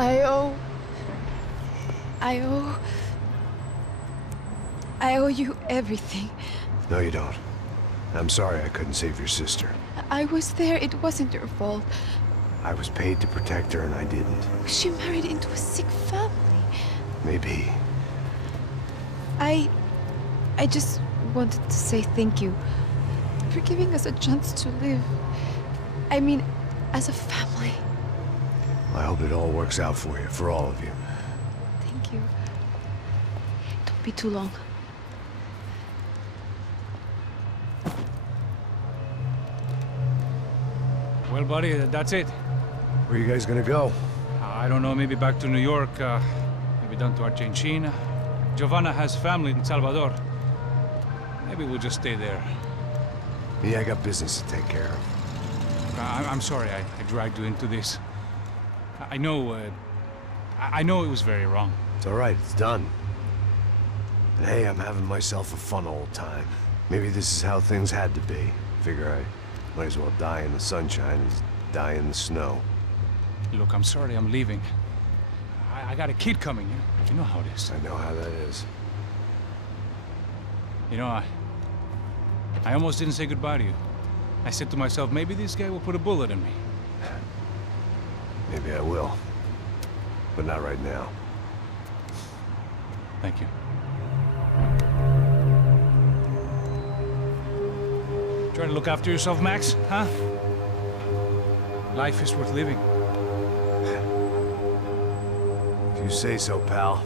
I owe you everything. No, you don't. I'm sorry I couldn't save your sister. I was there. It wasn't your fault. I was paid to protect her and I didn't. She married into a sick family. Maybe. I just wanted to say thank you for giving us a chance to live. I mean, as a family. I hope it all works out for you, for all of you. Thank you. Don't be too long. Well, buddy, that's it. Where are you guys gonna go? I don't know, maybe back to New York, maybe down to Argentina. Giovanna has family in Salvador. Maybe we'll just stay there. Me, I got business to take care of. I'm sorry I dragged you into this. I know it was very wrong. It's all right, it's done. And hey, I'm having myself a fun old time. Maybe this is how things had to be. Figure I might as well die in the sunshine as die in the snow. Look, I'm sorry I'm leaving. I got a kid coming, you know how it is. I know how that is. You know, I almost didn't say goodbye to you. I said to myself, maybe this guy will put a bullet in me. Maybe I will. But not right now. Thank you. Try to look after yourself, Max, huh? Life is worth living. If you say so, pal.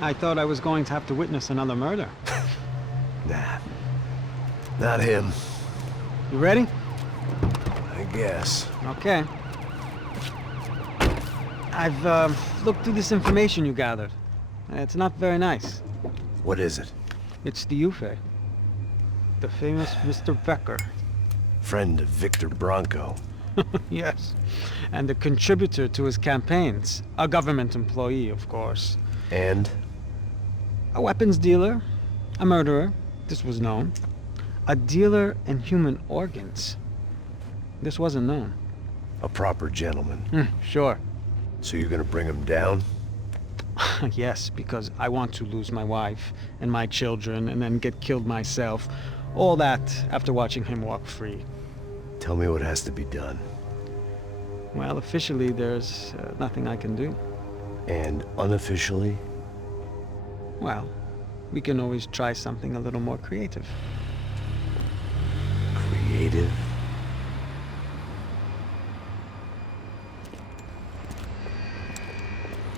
I thought I was going to have to witness another murder. Nah. Not him. You ready? I guess. Okay. I've looked through this information you gathered. It's not very nice. What is it? It's the Ufe. The famous Mr. Becker. Friend of Victor Bronco. Yes. And the contributor to his campaigns. A government employee, of course. And? A weapons dealer. A murderer. This was known. A dealer in human organs. This wasn't known. A proper gentleman. Sure. So you're gonna bring him down? Yes, because I want to lose my wife and my children and then get killed myself. All that after watching him walk free. Tell me what has to be done. Well, officially there's nothing I can do. And unofficially? Well, we can always try something a little more creative. Creative?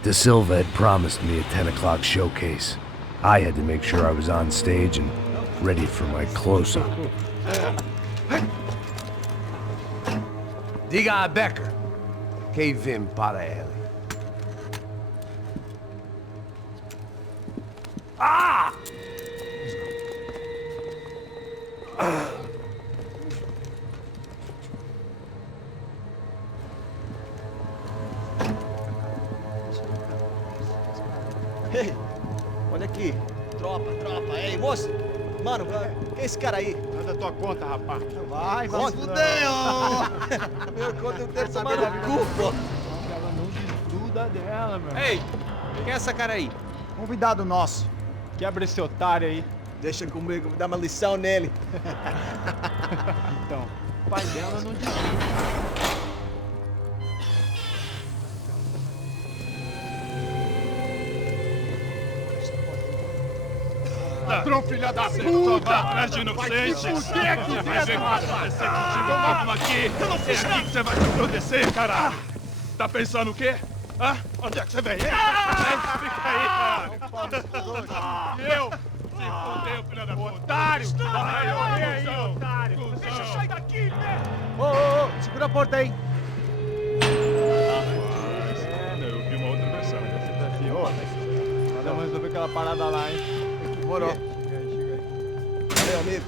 De Silva had promised me a 10 o'clock showcase. I had to make sure I was on stage and ready for my close-up. Diga a Becker. Que vim para ele. Ah! Ei, olha aqui. Tropa. Ei, moço. Mano, quem é esse cara aí? Manda tua conta, rapaz. Vai se fuder! Meu conta eu quero saber no cu, pô. Ela não desgruda dela, meu. Ei, quem é essa cara aí? Convidado nosso. Quebra esse otário aí. Deixa comigo, vou dar uma lição nele. Então, o pai dela não desgruda. Ladrão, filha da puta! Vai atrás de inocente! Vai ver o que vai acontecer contigo mesmo aqui! É aqui que você vai se proteger, caralho! Tá pensando o quê? Hã? Onde é que você vem? Fica aí, caralho! Eu? Se fudeu, filha da puta! Otário! Vai, aí, otário! Deixa eu sair daqui, né? Ô, segura a porta aí. Eu vi uma outra versão. Vamos resolver aquela parada lá, hein? Demorou. Chega aí. Valeu, amigo.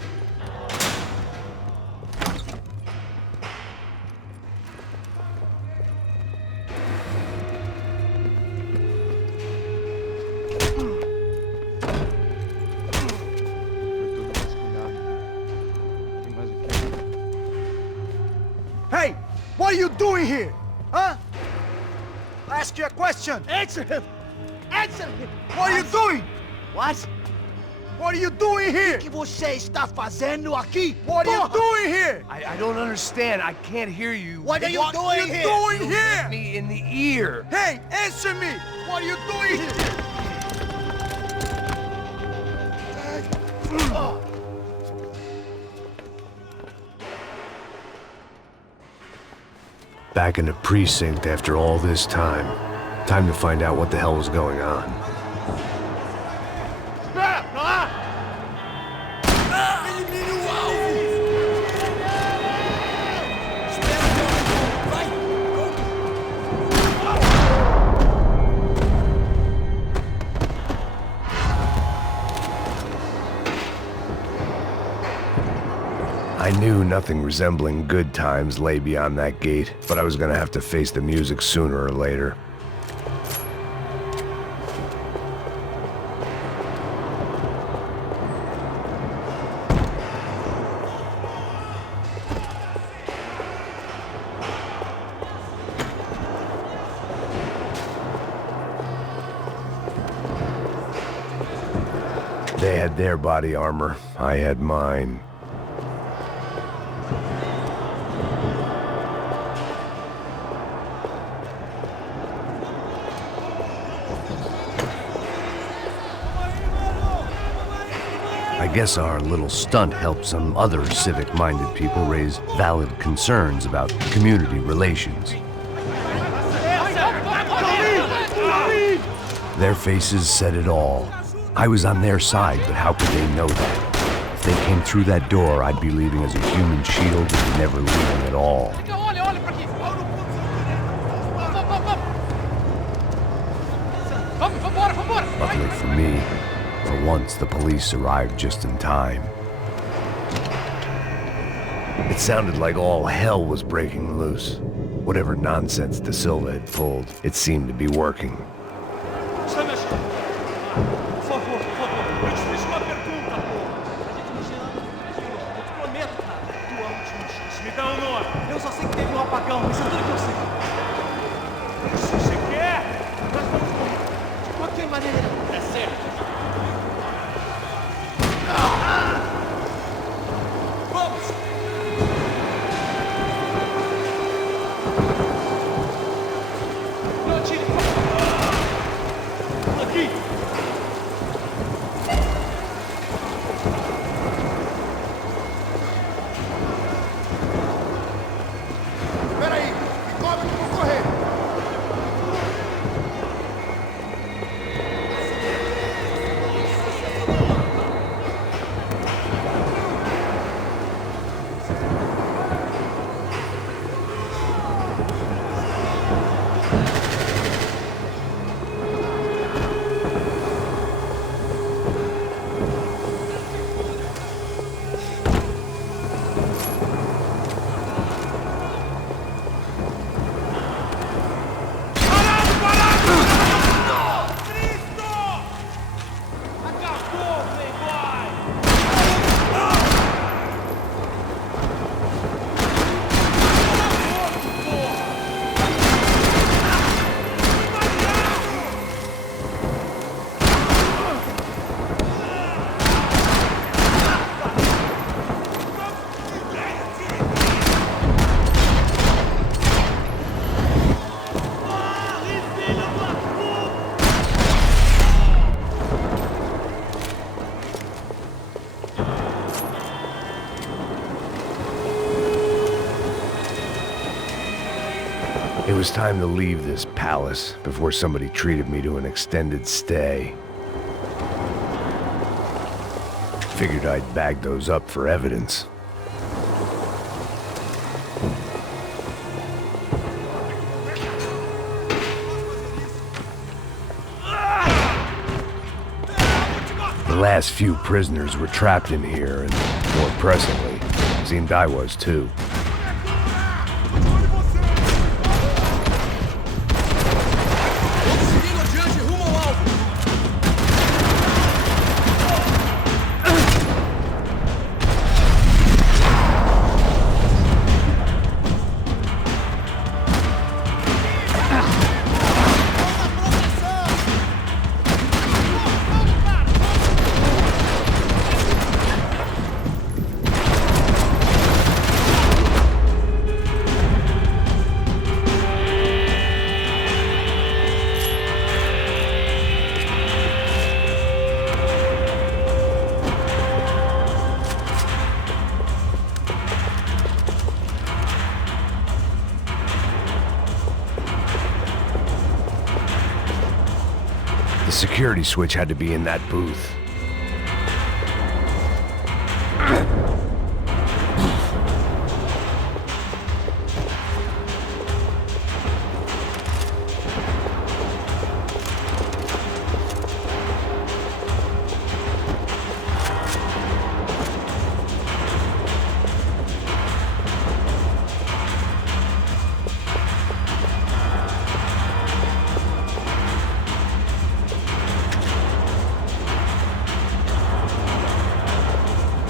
Hey! doing here? Huh? I ask you a question. Answer him! Answer him! What are you doing? What? What are you doing here? O que você está fazendo aqui? What are you doing here? I don't understand. I can't hear you. What are you doing here? What are you doing here? Me in the ear. Hey, answer me! What are you doing here? Back in the precinct after all this time. Time to find out what the hell was going on. I knew nothing resembling good times lay beyond that gate, but I was gonna have to face the music sooner or later. They had their body armor, I had mine. I guess our little stunt helped some other civic-minded people raise valid concerns about community relations. Their faces said it all. I was on their side, but how could they know that? If they came through that door, I'd be leaving as a human shield and never leaving at all. Luckily for me, for once the police arrived just in time. It sounded like all hell was breaking loose. Whatever nonsense Da Silva had pulled, it seemed to be working. Eu só sei que teve apagão, isso é tudo que eu sei. Se você quer, nós vamos de qualquer maneira. É certo. Vamos! Não atire! Aqui! Peraí, me cobre que eu vou correr. It was time to leave this palace before somebody treated me to an extended stay. Figured I'd bag those up for evidence. The last few prisoners were trapped in here, and more pressingly, it seemed I was too. security switch had to be in that booth.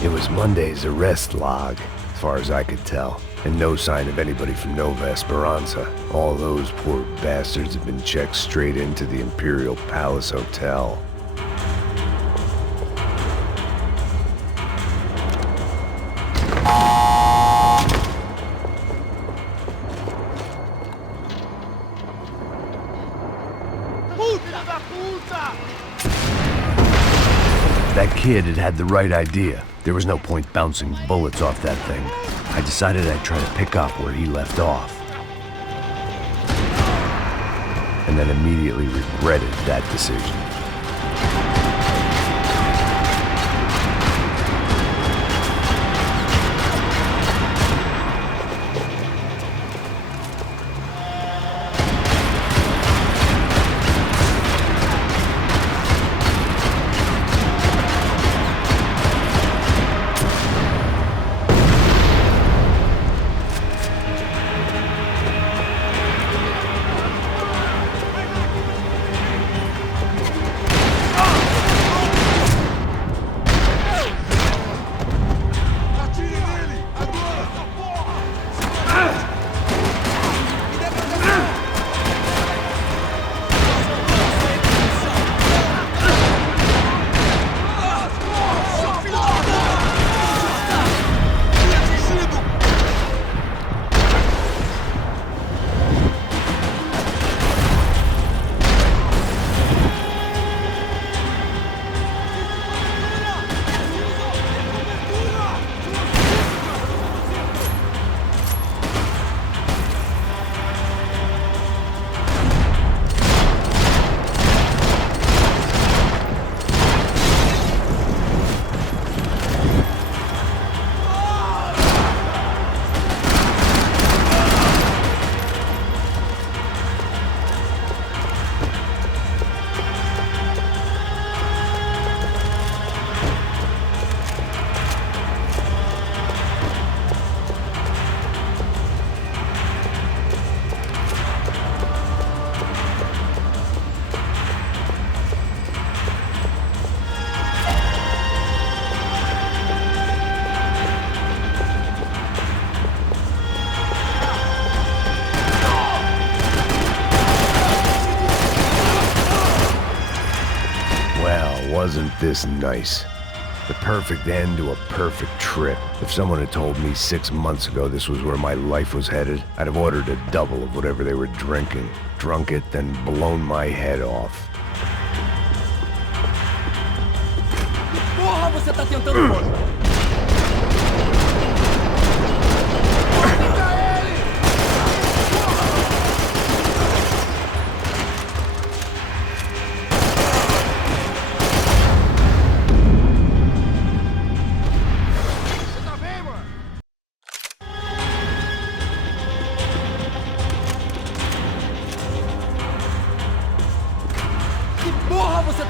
It was Monday's arrest log, as far as I could tell, and no sign of anybody from Nova Esperanza. All those poor bastards had been checked straight into the Imperial Palace Hotel. That kid had had the right idea. There was no point bouncing bullets off that thing. I decided I'd try to pick up where he left off. And then immediately regretted that decision. Wasn't this nice? The perfect end to a perfect trip. If someone had told me 6 months ago this was where my life was headed, I'd have ordered a double of whatever they were drinking, drunk it, then blown my head off. Porra, você tá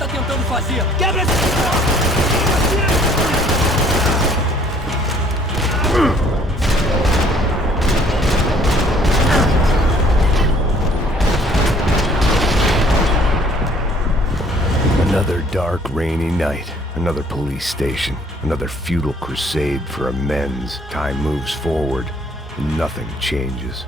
tentando fazer? Quebra esse... Another dark, rainy night. Another police station. Another futile crusade for amends. Time moves forward, and nothing changes.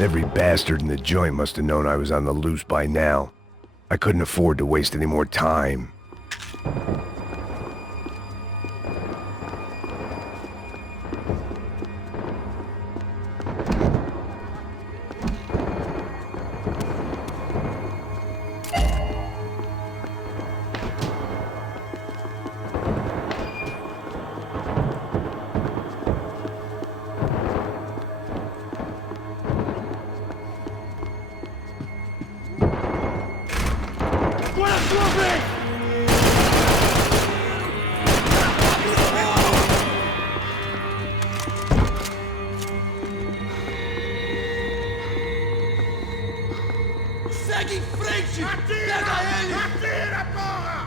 Every bastard in the joint must have known I was on the loose by now. I couldn't afford to waste any more time. Segue em frente! Pega ele! Atira, porra!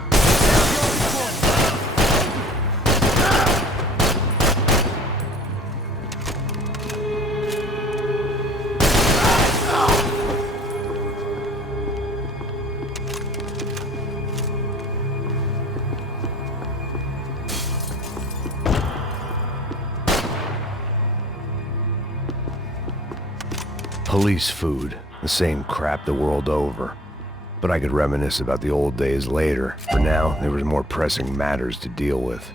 Police food. The same crap the world over. But I could reminisce about the old days later. For now, there was more pressing matters to deal with.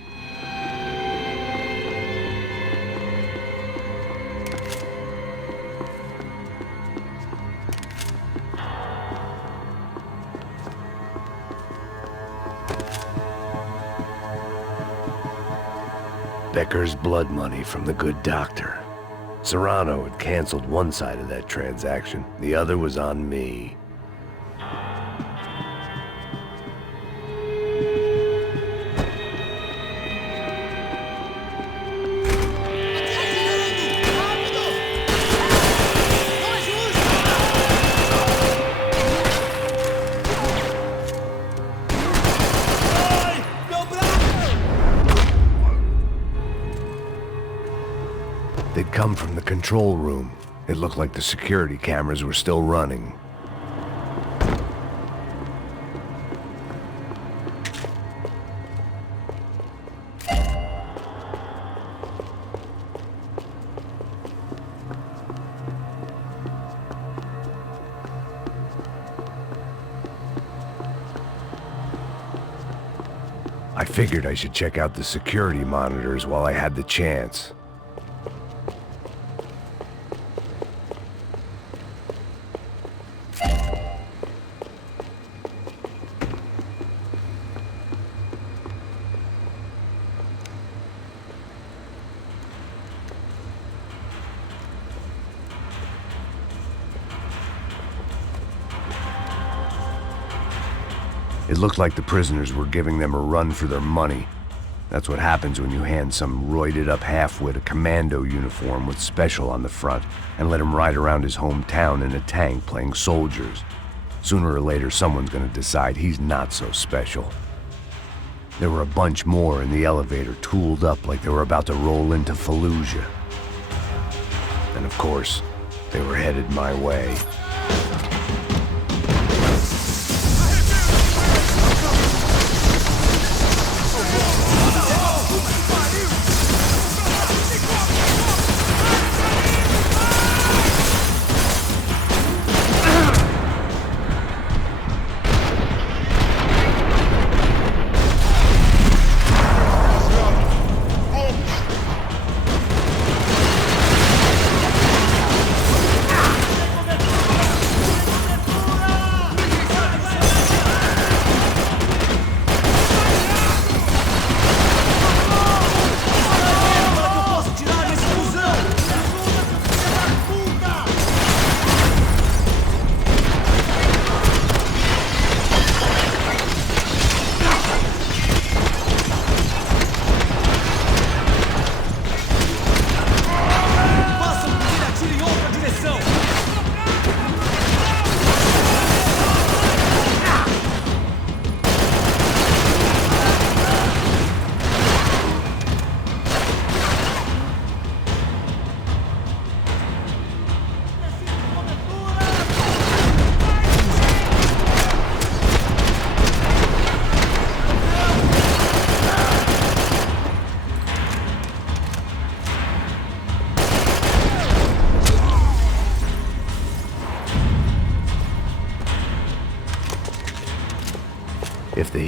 Becker's blood money from the good doctor. Serrano had canceled one side of that transaction. The other was on me. They'd come from the control room. It looked like the security cameras were still running. I figured I should check out the security monitors while I had the chance. It looked like the prisoners were giving them a run for their money. That's what happens when you hand some roided-up halfwit a commando uniform with special on the front and let him ride around his hometown in a tank playing soldiers. Sooner or later, someone's gonna decide he's not so special. There were a bunch more in the elevator, tooled up like they were about to roll into Fallujah. And of course, they were headed my way.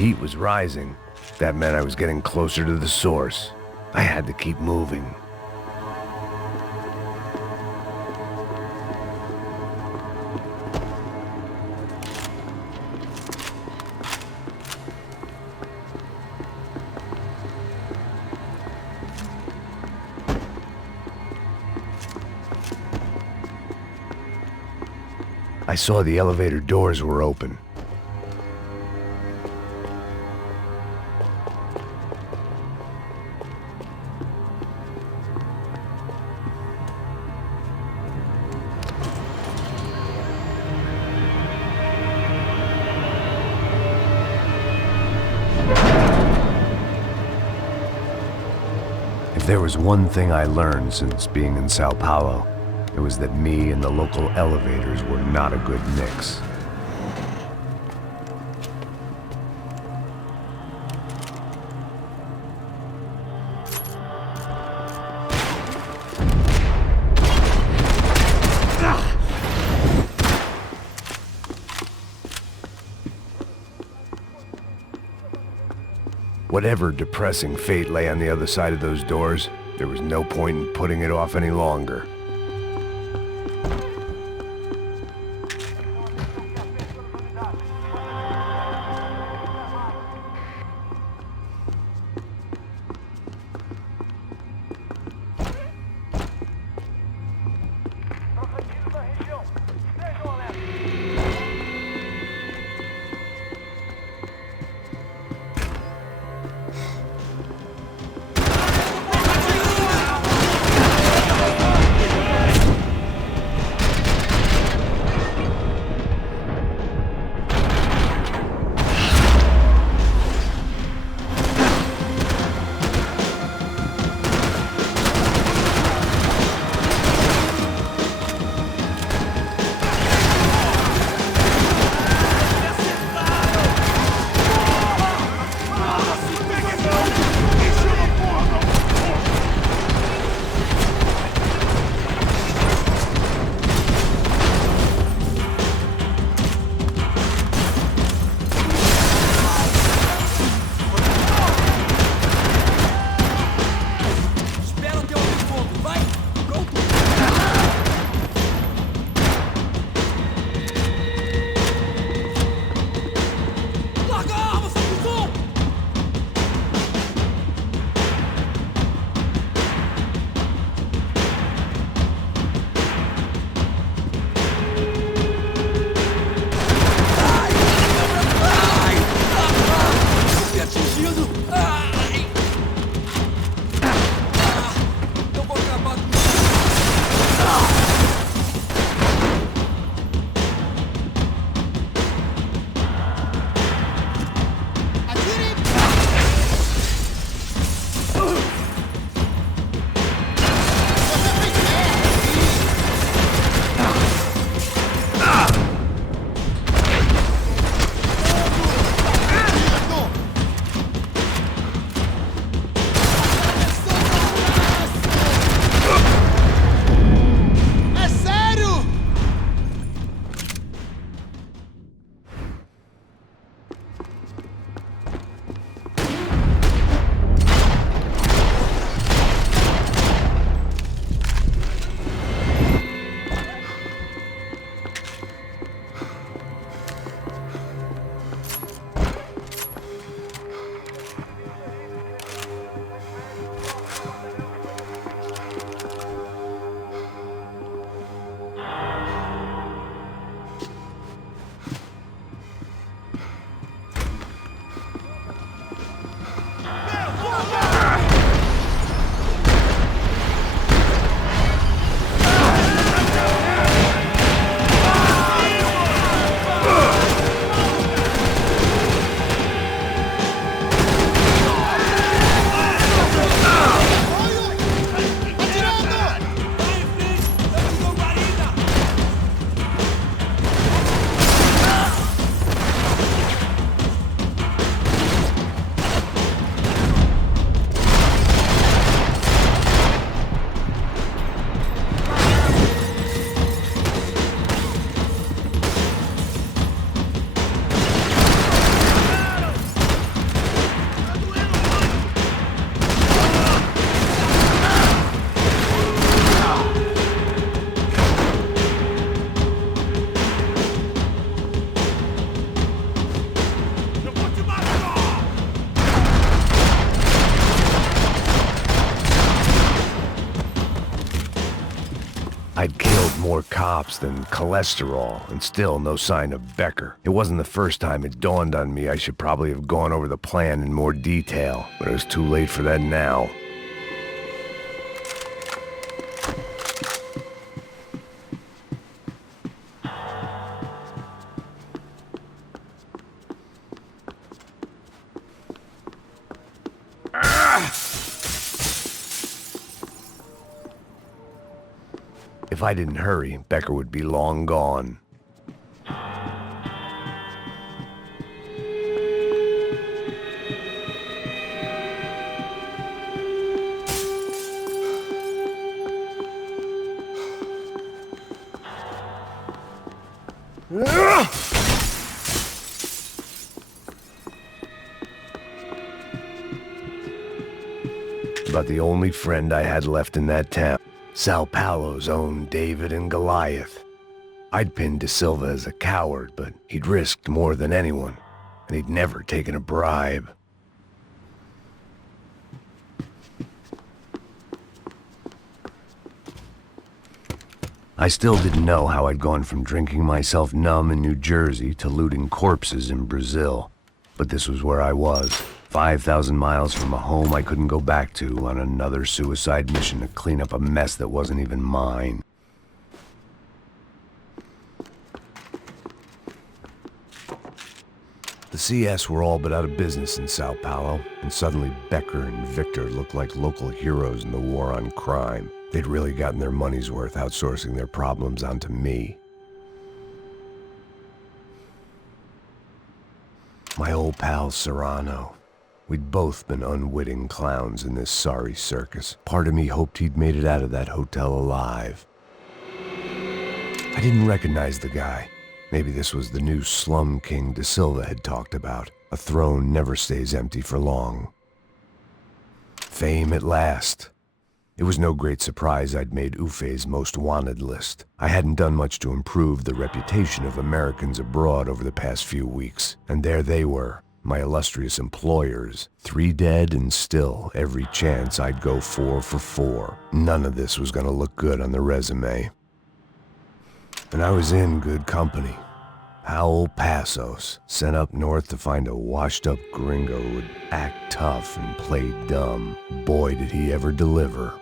heat was rising. That meant I was getting closer to the source. I had to keep moving. I saw the elevator doors were open. If there was one thing I learned since being in Sao Paulo, it was that me and the local elevators were not a good mix. Whatever depressing fate lay on the other side of those doors, there was no point in putting it off any longer. more cops than cholesterol, and still no sign of Becker. It wasn't the first time it dawned on me I should probably have gone over the plan in more detail, but it was too late for that now. If I didn't hurry, Becker would be long gone. About the only friend I had left in that town. Sao Paulo's own David and Goliath. I'd pinned De Silva as a coward, but he'd risked more than anyone, and he'd never taken a bribe. I still didn't know how I'd gone from drinking myself numb in New Jersey to looting corpses in Brazil, but this was where I was. 5,000 miles from a home I couldn't go back to on another suicide mission to clean up a mess that wasn't even mine. The CS were all but out of business in Sao Paulo, and suddenly Becker and Victor looked like local heroes in the war on crime. They'd really gotten their money's worth outsourcing their problems onto me. My old pal Serrano. We'd both been unwitting clowns in this sorry circus. Part of me hoped he'd made it out of that hotel alive. I didn't recognize the guy. Maybe this was the new slum king De Silva had talked about. A throne never stays empty for long. Fame at last. It was no great surprise I'd made Ufe's most wanted list. I hadn't done much to improve the reputation of Americans abroad over the past few weeks, and there they were. My illustrious employers, 3 dead and still every chance I'd go 4 for 4. None of this was gonna look good on the resume. And I was in good company. Howell Passos, sent up north to find a washed-up gringo who would act tough and play dumb. Boy, did he ever deliver.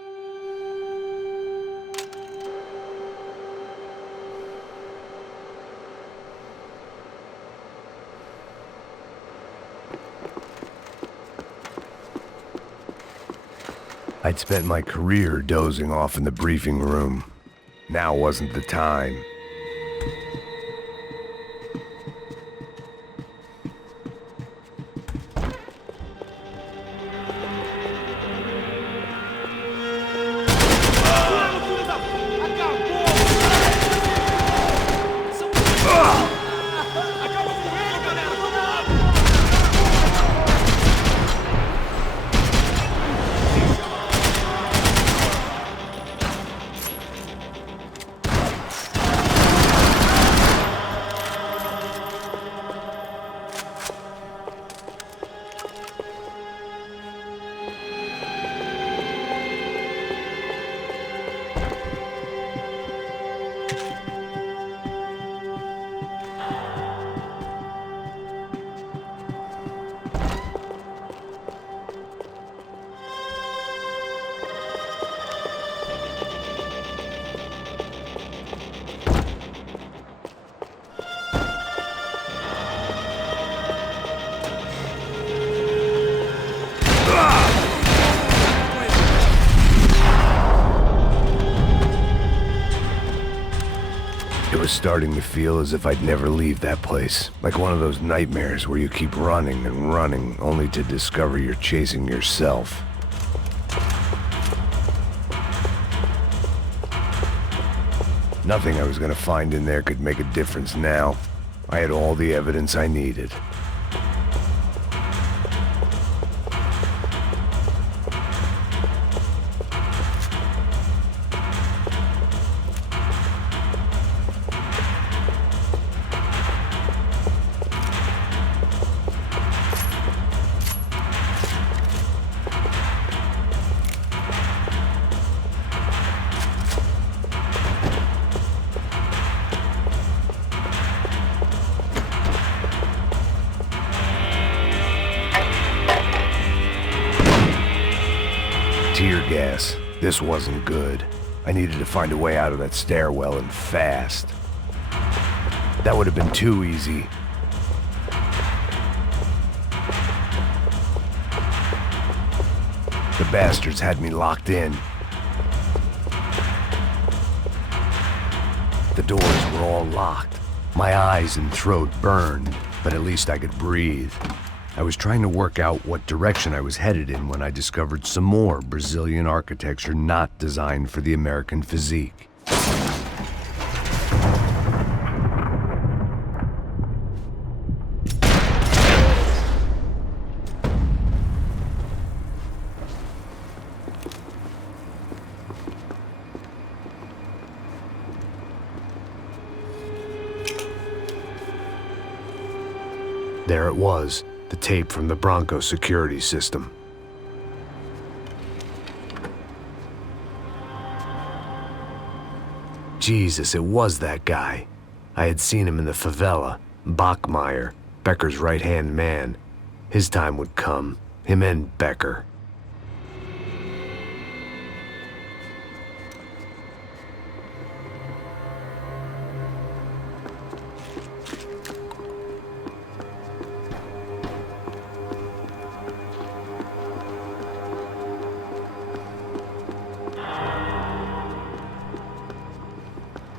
I'd spent my career dozing off in the briefing room. Now wasn't the time. It was starting to feel as if I'd never leave that place. Like one of those nightmares where you keep running and running, only to discover you're chasing yourself. Nothing I was gonna find in there could make a difference now. I had all the evidence I needed. tear gas. This wasn't good. I needed to find a way out of that stairwell and fast. That would have been too easy. The bastards had me locked in. The doors were all locked. My eyes and throat burned, but at least I could breathe. I was trying to work out what direction I was headed in when I discovered some more Brazilian architecture not designed for the American physique. There it was, the tape from the Bronco security system. Jesus, it was that guy. I had seen him in the favela, Bachmeyer, Becker's right-hand man. His time would come, him and Becker.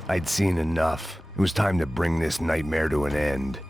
I'd seen enough. It was time to bring this nightmare to an end.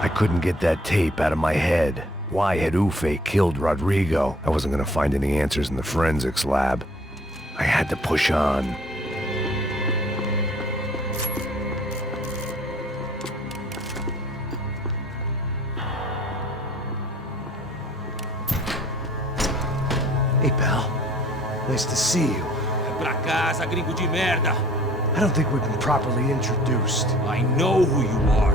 I couldn't get that tape out of my head. Why had Ufe killed Rodrigo? I wasn't gonna find any answers in the forensics lab. I had to push on. Hey, pal. Nice to see you. Pra casa, gringo de merda. I don't think we've been properly introduced. I know who you are.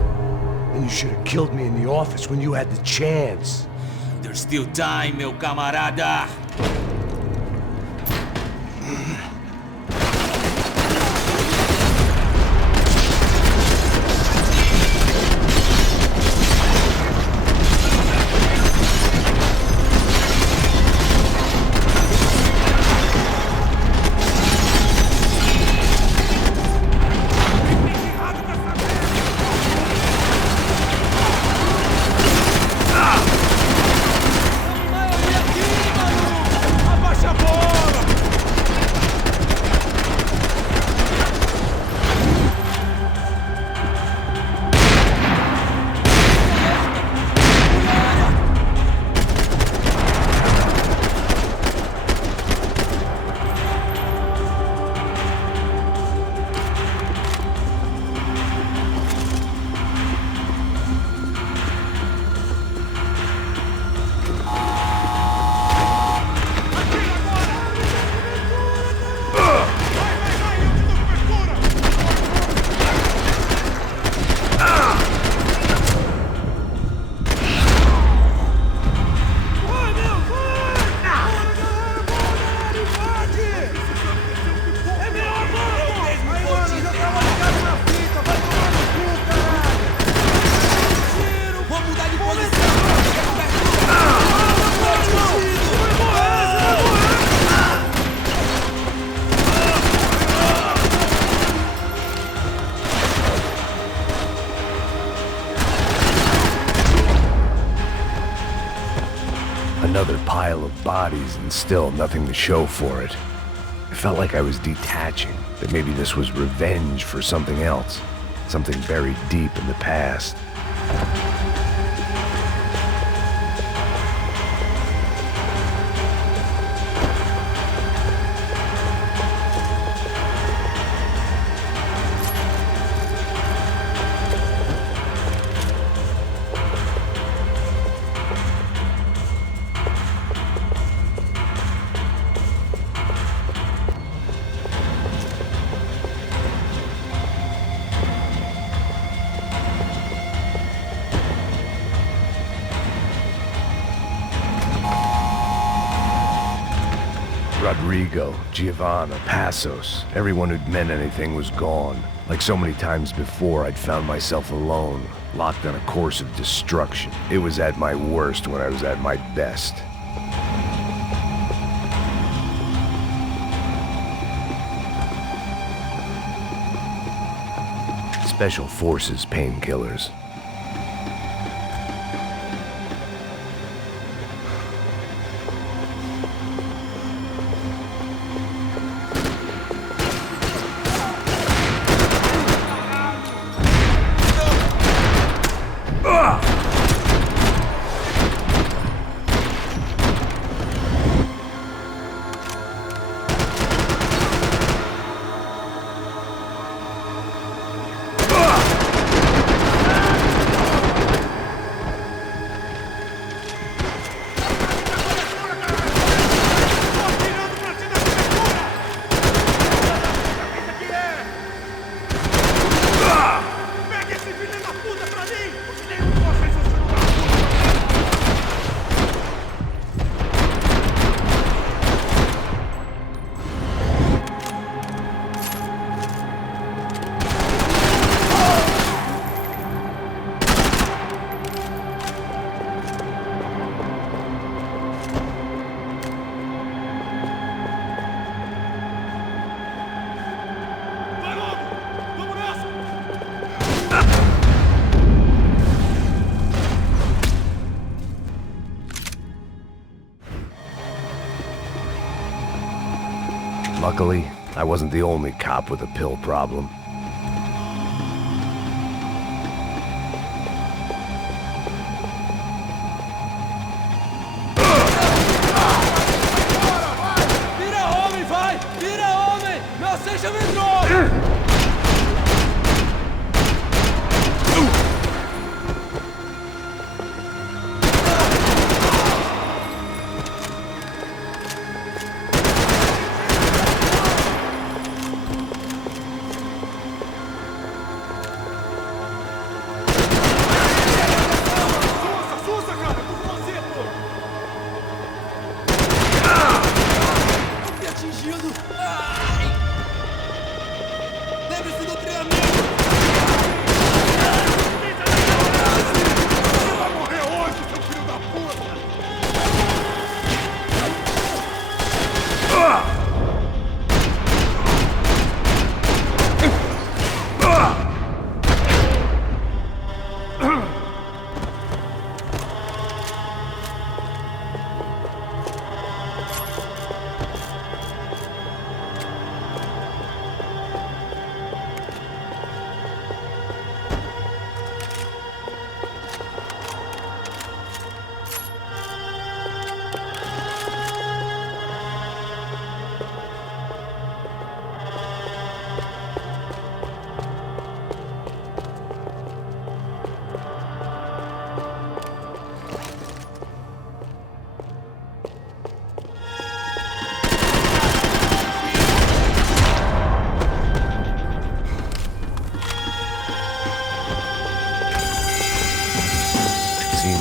And you should have killed me in the office when you had the chance. There's still time, meu camarada. pile of bodies and still nothing to show for it. It felt like I was detaching, that maybe this was revenge for something else, something buried deep in the past. Rodrigo, Giovanna, Passos, everyone who'd meant anything was gone. Like so many times before, I'd found myself alone, locked on a course of destruction. It was at my worst when I was at my best. Special Forces painkillers. Luckily, I wasn't the only cop with a pill problem. Vira homem, vai! Vira homem! Não seja medroso!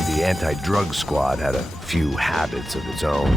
The anti-drug squad had a few habits of its own.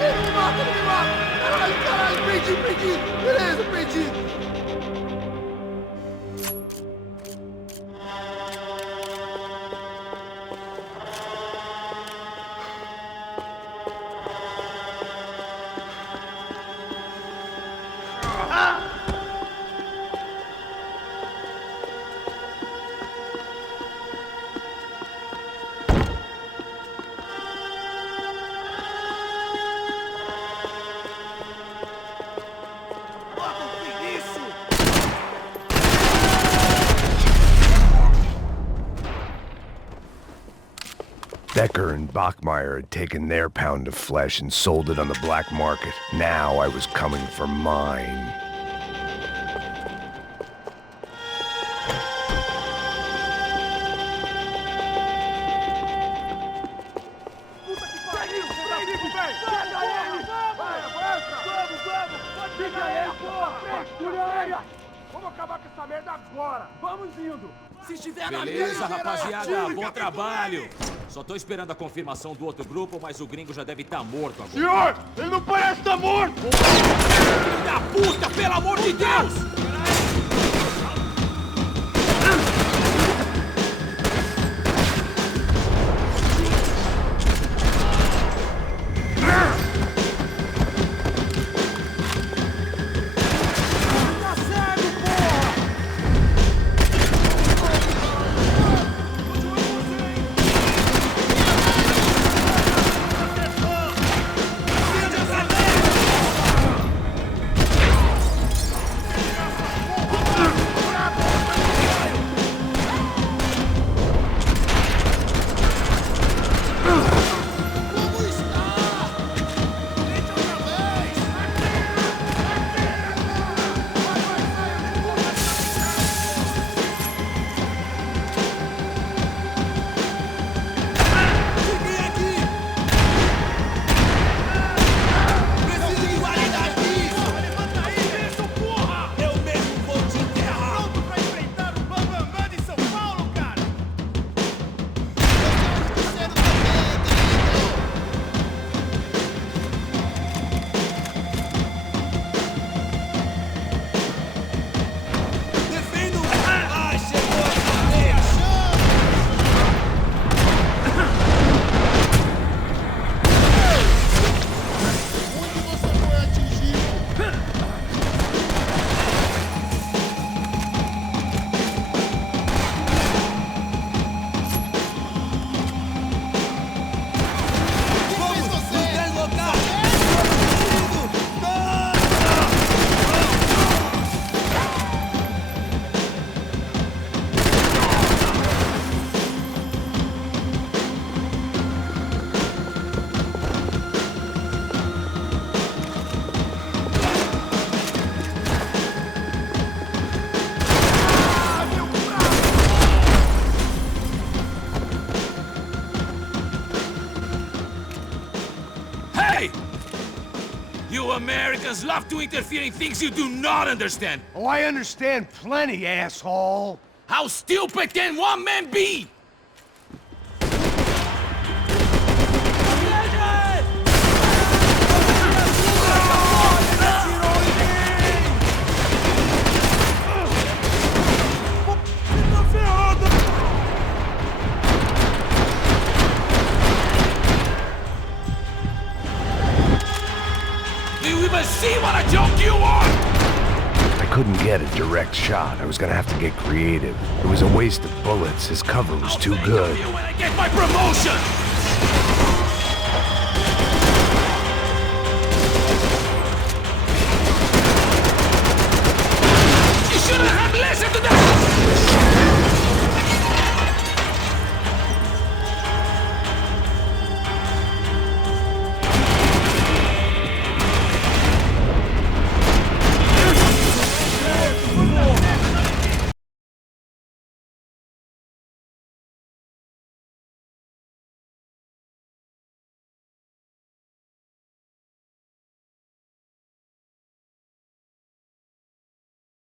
Ele me mata, ele me mata! Caralho, caralho, perdi! Beleza, perdi! Becker and Bachmeyer had taken their pound of flesh and sold it on the black market. Now I was coming for mine. Vamos acabar com essa merda agora! Vamos indo! Se estiver na Beleza, minha, rapaziada, bom diga, trabalho. Só tô esperando a confirmação do outro grupo, mas o gringo já deve estar morto agora. Senhor! Ele não parece estar morto! Filho da puta, pelo amor de Deus! You Americans love to interfere in things you do not understand. Oh, I understand plenty, asshole! How stupid can one man be? Do you even see what a joke you are? I couldn't get a direct shot. I was gonna have to get creative. It was a waste of bullets. His cover was too good. When I get my promotion!